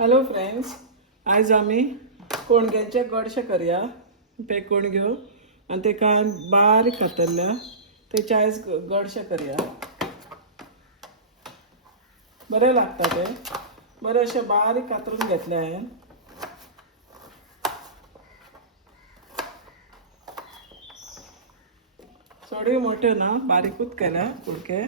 Hello friends, आज आम्ही कोणग्याचे गोडशे करया. ते कोणग्यो आणि ते बारीक कातरल्या त्याचे आयज गोडशे करया. बरे लागता ते. बरे असे बारीक कातरून घेतले हांवें. चडूय मोठ्यो ना, बारीकूच केल्या कुडके.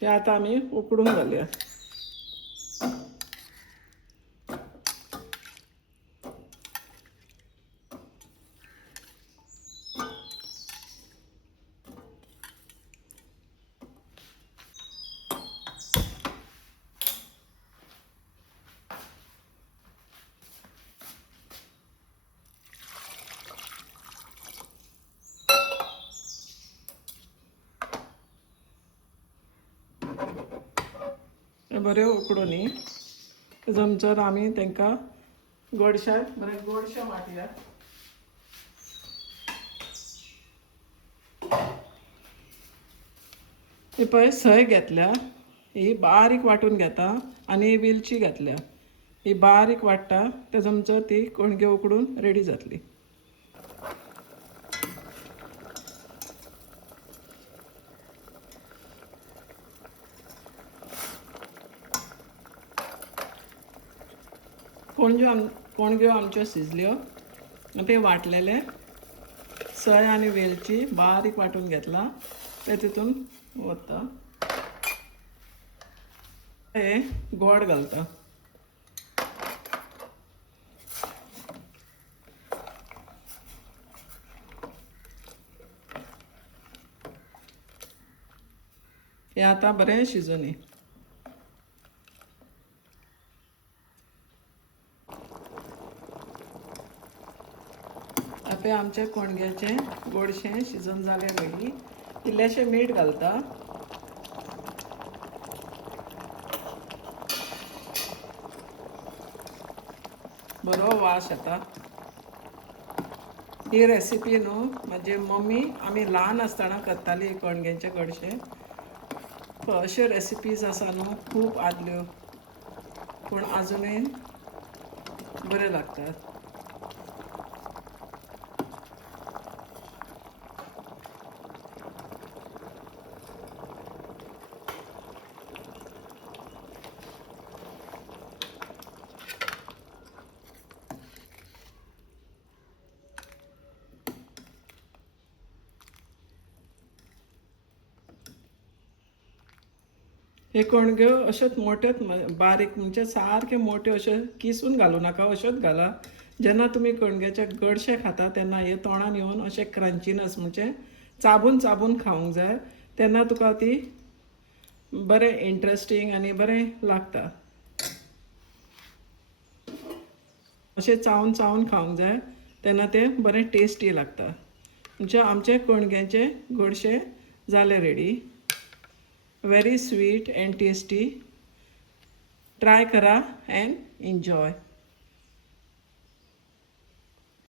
ते आता आम्ही उकडून घालूया. बरे उकडूनी जमचर आमी तांकां गोडशाक बरे गोडशे वाटया. ही पळय सय घेतल्या, ही बारीक वाटून घेता आनी वेलची घातल्या. ही बारीक वाडटा ते जमचर ती कोणगे उकडून रेडी जातली. कोणग्यो आमच्यो शिजल्यो. ते वाटलेले सय आनी वेलची बारीक वाटून घेतला ते तितून वता. हे गोड घालता. हे आता बरें शिजोनी. आता आमचे कोणग्याचे गोडशें शिजून जालें रेडी. इल्लेशें मीठ घालता. बरो वास येता. ही रेसिपी न्हू म्हणजे मम्मी आमी ल्हान आसतना करताली कोणग्याचे गोडशे. अश्यो रेसिपीज आसा न्हू खूब आदल्यो, पूण आजुनूय बरे लागतात. हे कोणग्यो अश्योच मोठ्योच बारीक म्हणजे सारके मोठ्यो अश्यो किसून घालू नाका, अश्योच घाला. जेन्ना तुमी कोणग्याचे गोडशे खाता तेन्ना हे तोंडान येवन अशें क्रंचीनस म्हणजे चाबून चाबून खावंक जाय. तेन्ना तुका ती बरें इंट्रस्टींग आनी बरें लागता. अशें चावून चावून खावंक जाय तेन्ना तें बरें टेस्टी लागता. म्हणजे आमचे कोणग्याचे गोडशे जाले ready. Very sweet and tasty. Try kara and enjoy.